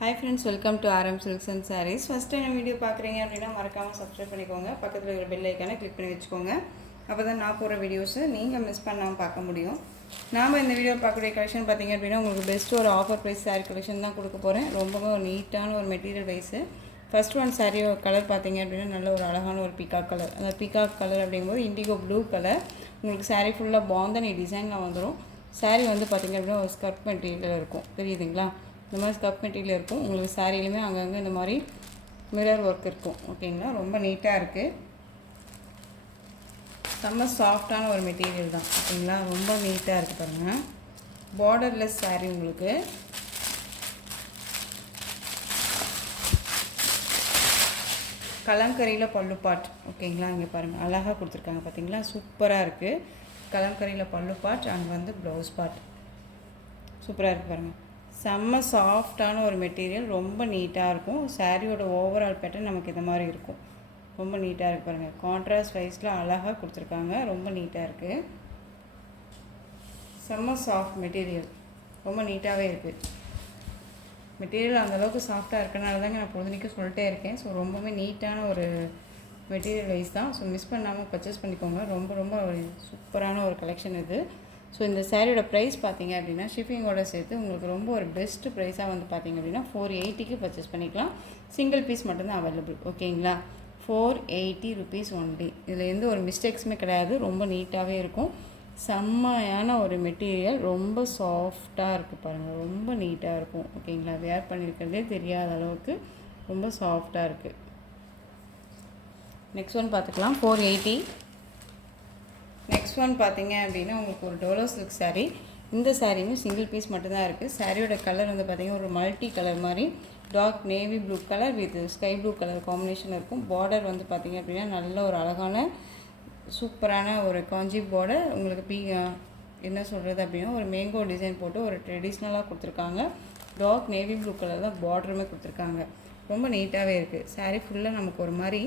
Hi friends, welcome to RM Silks and Sarees. First time video பார்க்குறீங்க அப்படின்னா மறக்காமல் subscribe பண்ணிக்கோங்க. பக்கத்தில் இருக்கிற பெல் ஐக்கானை கிளிக் பண்ணி வச்சுக்கோங்க. அப்போ தான் நான் போகிற வீடியோஸை நீங்கள் மிஸ் பண்ணாமல் பார்க்க முடியும். நாம் இந்த வீடியோ பார்க்கக்கூடிய கலெக்ஷன் பார்த்தீங்க அப்படின்னா உங்களுக்கு பெஸ்ட் ஒரு ஆஃபர் ப்ரைஸ் சாரீ கலெக்ஷன் தான் கொடுக்க போகிறேன். ரொம்பவே ஒரு நீட்டான ஒரு material wise. First one sari colour பார்த்தீங்க அப்படின்னா நல்ல ஒரு அழகான ஒரு பீகாக் கலர். அந்த பீகாக் கலர் அப்படிங்கும்போது இண்டிகோ ப்ளூ கலர். உங்களுக்கு சாரீ ஃபுல்லாக பாந்தனி டிசைனில் வந்துடும். சாரீ வந்து பார்த்திங்க அப்படின்னா ஒரு ஸ்கர்ட் மெட்டீரியல் இருக்கும், தெரியுதுங்களா? இந்த மாதிரி ஸ்கர்ட் மெட்டீரியல் இருக்கும். உங்களுக்கு சாரிலையுமே அங்கங்கே இந்த மாதிரி மிரர் ஒர்க் இருக்கும். ஓகேங்களா, ரொம்ப நீட்டாக இருக்குது. செம்ம சாஃப்டான ஒரு மெட்டீரியல் தான். ஓகேங்களா, ரொம்ப நீட்டாக இருக்குது பாருங்கள். பார்டர்லெஸ் சாரீ உங்களுக்கு. கலங்கரியில் பல்லுப்பாட். ஓகேங்களா, இங்கே பாருங்கள் அழகாக கொடுத்துருக்காங்க பார்த்தீங்களா, சூப்பராக இருக்குது. கலங்கரியில் பல்லுப்பாட் அண்ட் வந்து ப்ளவுஸ் பார்ட் சூப்பராக இருக்குது பாருங்கள். செம்ம சாஃப்டான ஒரு மெட்டீரியல், ரொம்ப நீட்டாக இருக்கும். சாரியோட ஓவரால் பேட்டர்ன் நமக்கு இந்த மாதிரி இருக்கும். ரொம்ப நீட்டாக இருக்குது பாருங்கள். கான்ட்ராஸ்ட் வைஸில் அழகாக கொடுத்துருக்காங்க, ரொம்ப நீட்டாக இருக்குது. செம்ம சாஃப்ட் மெட்டீரியல், ரொம்ப நீட்டாகவே இருக்குது. மெட்டீரியல் அந்தளவுக்கு சாஃப்டாக இருக்கனால தாங்க நான் பொழுதுனிக்கும் சொல்லிட்டே இருக்கேன். ஸோ ரொம்பவே நீட்டான ஒரு மெட்டீரியல் வைஸ் தான். ஸோ மிஸ் பண்ணாமல் பர்ச்சேஸ் பண்ணிக்கோங்க. ரொம்ப ரொம்ப சூப்பரான ஒரு கலெக்ஷன் இது. ஸோ இந்த சாரியோட ப்ரைஸ் பார்த்தீங்க அப்படின்னா ஷிப்பிங்கோட சேர்த்து உங்களுக்கு ரொம்ப ஒரு பெஸ்ட்டு ப்ரைஸாக வந்து பார்த்தீங்க அப்படின்னா 480க்கு பர்ச்சேஸ் பண்ணிக்கலாம். சிங்கிள் பீஸ் மட்டும்தான் அவைலபிள். ஓகேங்களா, 480 ருபீஸ் ஒன்லி. இதில் எந்த ஒரு மிஸ்டேக்ஸுமே கிடையாது. ரொம்ப நீட்டாகவே இருக்கும். செம்மையான ஒரு மெட்டீரியல், ரொம்ப சாஃப்டாக இருக்குது பாருங்கள், ரொம்ப நீட்டாக இருக்கும். ஓகேங்களா, வேர் பண்ணியிருக்கிறதே தெரியாத அளவுக்கு ரொம்ப சாஃப்டாக இருக்குது. நெக்ஸ்ட் ஒன் பார்த்துக்கலாம். 480. நெக்ஸ்ட் ஒன் பார்த்தீங்க அப்படின்னா உங்களுக்கு ஒரு டோலோ சில்க் சாரீ. இந்த சாரியுமே சிங்கிள் பீஸ் மட்டும்தான் இருக்குது. சாரியோட கலர் வந்து பார்த்திங்கன்னா ஒரு மல்டி கலர் மாதிரி dark navy blue colour with sky blue colour combination இருக்கும். பார்டர் வந்து பார்த்திங்க அப்படின்னா நல்ல ஒரு அழகான சூப்பரான ஒரு காஞ்சி பார்டர். உங்களுக்கு என்ன சொல்கிறது அப்படின்னா ஒரு மேங்கோ டிசைன் போட்டு ஒரு ட்ரெடிஷ்னலாக கொடுத்துருக்காங்க. டார்க் நேவி ப்ளூ கலர் தான் பார்டருமே கொடுத்துருக்காங்க. ரொம்ப நீட்டாகவே இருக்குது. சாரீ ஃபுல்லாக நமக்கு ஒரு மாதிரி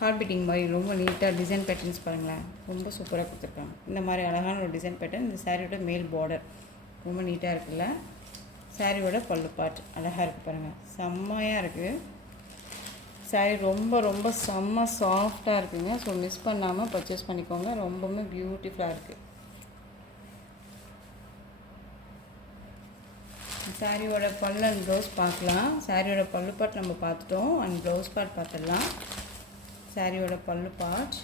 ஹார்ட் பீட்டிங் மாதிரி ரொம்ப நீட்டாக டிசைன் பேட்டர்ன்ஸ் பாருங்களேன், ரொம்ப சூப்பராக கொடுத்துருக்காங்க. இந்த மாதிரி அழகான ஒரு டிசைன் பேட்டர்ன். இந்த சாரியோட மேல் பார்டர் ரொம்ப நீட்டாக இருக்குல்ல. சாரியோட பல்லு பார்ட் அழகாக இருக்குது பாருங்கள், செம்மையாக இருக்குது. சாரீ ரொம்ப ரொம்ப செம்ம சாஃப்டாக இருக்குங்க. ஸோ மிஸ் பண்ணாமல் பர்ச்சேஸ் பண்ணிக்கோங்க. ரொம்பவுமே பியூட்டிஃபுல்லாக இருக்குது. சாரியோட பல்லு அண்ட் ப்ளவுஸ் பார்க்கலாம். சாரியோட பல்லு பார்ட் நம்ம பார்த்துட்டோம், அண்ட் ப்ளவுஸ் பார்ட் பார்த்துடலாம். சாரியோட பல்லு பார்ட்,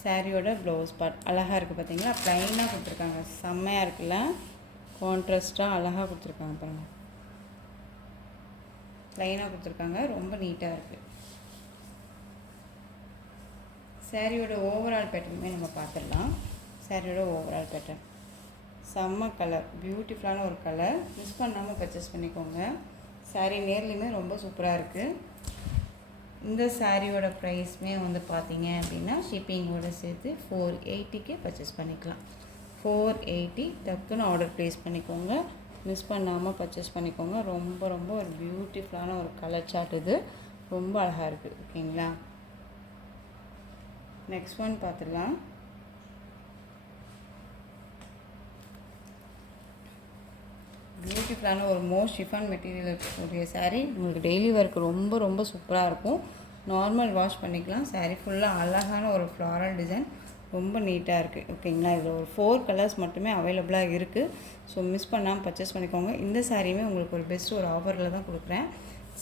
சாரியோட ப்ளவுஸ் பார்ட் அழகாக இருக்குது பார்த்தீங்களா. ப்ளைனாக கொடுத்துருக்காங்க, செம்மையாக இருக்குல்ல. கான்ட்ராஸ்ட்டாக அழகாக கொடுத்துருக்காங்க பாருங்கள், ப்ளைனாக கொடுத்துருக்காங்க, ரொம்ப நீட்டாக இருக்குது. சாரியோட ஓவரால் பேட்டர்னுமே நம்ம பார்த்துடலாம். சாரியோட ஓவரால் பேட்டர்ன் செம்ம கலர், பியூட்டிஃபுல்லான ஒரு கலர். மிஸ் பண்ணாமல் பர்ச்சேஸ் பண்ணிக்கோங்க. சாரீ நேர்லேயுமே ரொம்ப சூப்பராக இருக்குது. இந்த சாரியோட ப்ரைஸ்மே வந்து பார்த்தீங்க அப்படின்னா ஷிப்பிங்கோட சேர்த்து 480க்கு பர்ச்சேஸ் பண்ணிக்கலாம். 480 டக்குன்னு ஆர்டர் ப்ளேஸ் பண்ணிக்கோங்க. மிஸ் பண்ணாமல் பர்ச்சேஸ் பண்ணிக்கோங்க. ரொம்ப ரொம்ப ஒரு பியூட்டிஃபுல்லான ஒரு கலர் சார்ட் இது, ரொம்ப அழகாக இருக்குது. ஓகேங்களா, நெக்ஸ்ட் ஒன் பார்த்துடலாம். பியூட்டிஃபுல்லான ஒரு மோஸ்ட் ஷிஃபான் மெட்டீரியல் இருக்கக்கூடிய சாரீ. உங்களுக்கு டெய்லி ஒர்க் ரொம்ப ரொம்ப சூப்பராக இருக்கும். நார்மல் வாஷ் பண்ணிக்கலாம். சாரீ ஃபுல்லாக அழகான ஒரு ஃப்ளாரல் டிசைன், ரொம்ப நீட்டாக இருக்குது. ஓகேங்களா, இதில் ஒரு 4 கலர்ஸ் மட்டுமே அவைலபிளாக இருக்குது. ஸோ மிஸ் பண்ணாமல் பர்ச்சேஸ் பண்ணிக்கோங்க. இந்த சாரியுமே உங்களுக்கு ஒரு பெஸ்ட் ஒரு ஆஃபரில் தான் கொடுக்குறேன்.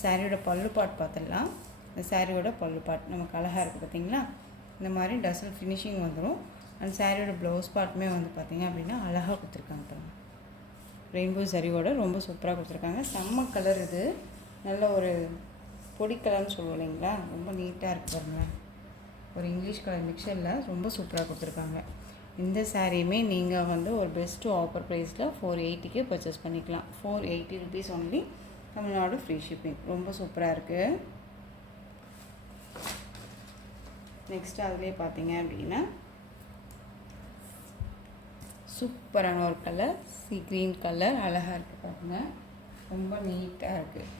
சாரியோட பல்லு பார்ட் பார்த்துடலாம். இந்த சாரியோட பல்லு பார்ட் நமக்கு அழகாக இருக்குது பார்த்தீங்களா. இந்த மாதிரி டசல் ஃபினிஷிங் வந்துடும். அந்த சாரியோட ப்ளவுஸ் பார்ட்டுமே வந்து பார்த்திங்க அப்படின்னா அழகாக கொடுத்துருக்காங்க பாருங்கள். ரெயின்போ சரியோட ரொம்ப சூப்பராக கொடுத்துருக்காங்க. செம்ம கலர் இது, நல்ல ஒரு பொடி கலர்னு சொல்லுவோம் இல்லைங்களா, ரொம்ப நீட்டாக இருக்குது பாருங்கள். ஒரு இங்கிலீஷ் கலர் மிக்சரில் ரொம்ப சூப்பராக கொடுத்துருக்காங்க. இந்த சாரியுமே நீங்கள் வந்து ஒரு பெஸ்ட்டு ஆஃபர் ப்ரைஸில் 480க்கு பர்ச்சேஸ் பண்ணிக்கலாம். 480 rupees only, Tamil Nadu free shipping. ரொம்ப சூப்பராக இருக்குது. நெக்ஸ்ட் அதிலே பார்த்தீங்க அப்படின்னா சூப்பரான ஒரு கலர், சி க்ரீன் கலர் அழகாக இருக்குது பாருங்கள், ரொம்ப நீட்டாக இருக்குது.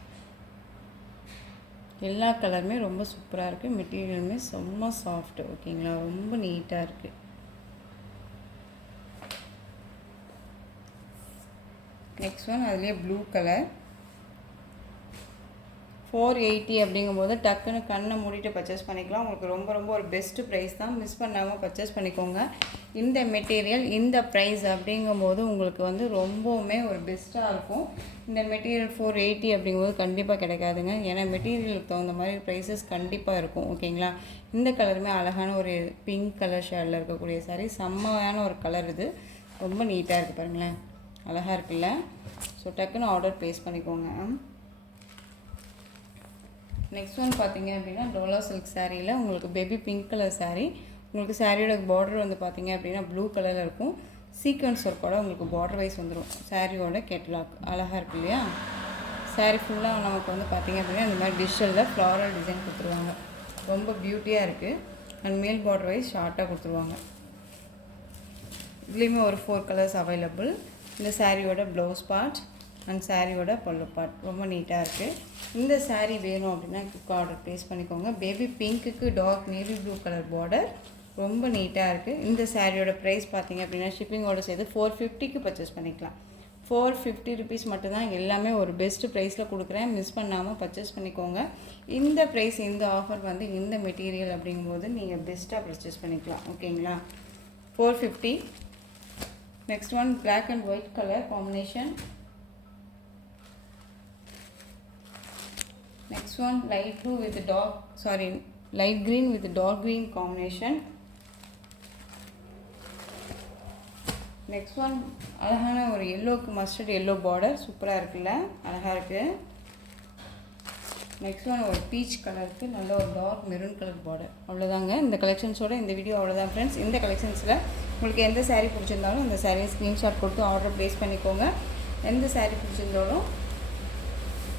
எல்லா கலருமே ரொம்ப சூப்பராக இருக்குது. மெட்டீரியலுமே செம்ம சாஃப்ட். ஓகேங்களா, ரொம்ப நீட்டாக இருக்குது. நெக்ஸ்ட் ஒன் அதுலேயே ப்ளூ கலர் 480 அப்படிங்கும்போது டக்குன்னு கண்ணை மூடிட்டு பர்ச்சேஸ் பண்ணிக்கலாம். உங்களுக்கு ரொம்ப ரொம்ப ஒரு பெஸ்ட்டு ப்ரைஸ் தான், மிஸ் பண்ணாமல் பர்ச்சேஸ் பண்ணிக்கோங்க. இந்த மெட்டீரியல் இந்த ப்ரைஸ் அப்படிங்கும்போது உங்களுக்கு வந்து ரொம்பவுமே ஒரு பெஸ்ட்டாக இருக்கும். இந்த மெட்டீரியல் 480 அப்படிங்கும்போது கண்டிப்பாக கிடைக்காதுங்க. ஏன்னா மெட்டீரியலுக்கு தகுந்த மாதிரி ப்ரைஸஸ் கண்டிப்பாக இருக்கும். ஓகேங்களா? இந்த கலருமே அழகான ஒரு பிங்க் கலர் ஷேடில் இருக்கக்கூடிய சாரீ, செம்மையான ஒரு கலர். இது ரொம்ப நீட்டாக இருக்குது பாருங்களேன், அழகாக இருக்குல்ல. ஸோ டக்குன்னு ஆர்டர் ப்ளேஸ் பண்ணிக்கோங்க. நெக்ஸ்ட் ஒன் பார்த்தீங்க அப்படின்னா டோலா சில்க் சாரியில் உங்களுக்கு பேபி பிங்க் கலர் சாரீ. உங்களுக்கு சாரியோட பார்டர் வந்து பார்த்தீங்க அப்படின்னா ப்ளூ கலரில் இருக்கும். சீக்வன்ஸ் ஒர்க்கோட உங்களுக்கு பார்டர் வைஸ் வந்துடும். சாரியோட கேட்லாக் அழகாக இருக்கு இல்லையா? சாரீ ஃபுல்லாக நமக்கு வந்து பார்த்தீங்க அப்படின்னா இந்த மாதிரி டிஜிட்டலில் ஃப்ளாரல் டிசைன் கொடுத்துருவாங்க. ரொம்ப பியூட்டியாக இருக்குது. அண்ட் மேல் பார்டர் வைஸ் ஷார்ட்டாக கொடுத்துருவாங்க. இதுலேயுமே ஒரு 4 கலர்ஸ் அவைலபிள். இந்த சாரியோட ப்ளவுஸ் பார்ட் அண்ட் சாரியோட பல்லு பார்ட் ரொம்ப நீட்டாக இருக்குது. இந்த சாரீ வேணும் அப்படின்னா குக் ஆர்டர் ப்ளேஸ் பண்ணிக்கோங்க. பேபி பிங்க்குக்கு dark navy blue colour border ரொம்ப நீட்டாக இருக்குது. இந்த சாரியோட ப்ரைஸ் பார்த்தீங்க அப்படின்னா ஷிப்பிங்கோட சேர்த்து 450க்கு பர்ச்சேஸ் பண்ணிக்கலாம். 450 ருபீஸ் மட்டும்தான். எல்லாமே ஒரு பெஸ்ட்டு ப்ரைஸில் கொடுக்குறேன், மிஸ் பண்ணாமல் பர்ச்சேஸ் பண்ணிக்கோங்க. இந்த ப்ரைஸ் இந்த ஆஃபர் வந்து இந்த மெட்டீரியல் அப்படிங்கும்போது நீங்கள் பெஸ்ட்டாக பர்ச்சேஸ் பண்ணிக்கலாம். ஓகேங்களா? 450. Next one black and white colour combination. Next one light blue with light green with dark green combination. Next one அழகான ஒரு எல்லோக்கு மஸ்டர்ட் எல்லோ பார்டர் சூப்பராக இருக்குல்ல, அழகாக இருக்குது. நெக்ஸ்ட் ஒன் ஒரு பீச் கலருக்கு நல்ல ஒரு டார்க் மெரூன் கலர் பார்டர். அவ்வளோதாங்க இந்த கலெக்ஷன்ஸோட இந்த வீடியோ அவ்வளோதான் ஃப்ரெண்ட்ஸ். இந்த கலெக்ஷன்ஸில் உங்களுக்கு எந்த சாரீ பிடிச்சிருந்தாலும் இந்த சாரீ ஸ்க்ரீன்ஷாட் கொடுத்து ஆர்டர் ப்ளேஸ் பண்ணிக்கோங்க. எந்த சாரீ பிடிச்சிருந்தாலும்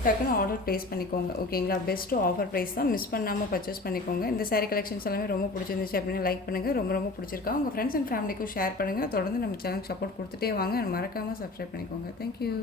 டக்குன்னு ஆர்டர் ப்ளேஸ் பண்ணிக்கோங்க. ஓகேங்களா? பெஸ்ட்டு ஆஃபர் ப்ரைஸ் தான், மிஸ் பண்ணாமல் பர்ச்சேஸ் பண்ணிக்கோங்க. இந்த சாரீ கலெக்ஷன்ஸ் எல்லாமே ரொம்ப பிடிச்சிருந்துச்சு அப்படின்னு லைக் பண்ணுங்கள். ரொம்ப ரொம்ப பிடிச்சிருக்கா உங்கள் ஃப்ரெண்ட்ஸ் அண்ட் ஃபேமிலிக்கும் ஷேர் பண்ணுங்கள். தொடர்ந்து நம்ம சேனலுக்கு சப்போர்ட் கொடுத்துட்டே வாங்க. மறக்காமல் சப்ஸ்கிரைப் பண்ணிக்கோங்க. தேங்க்யூ.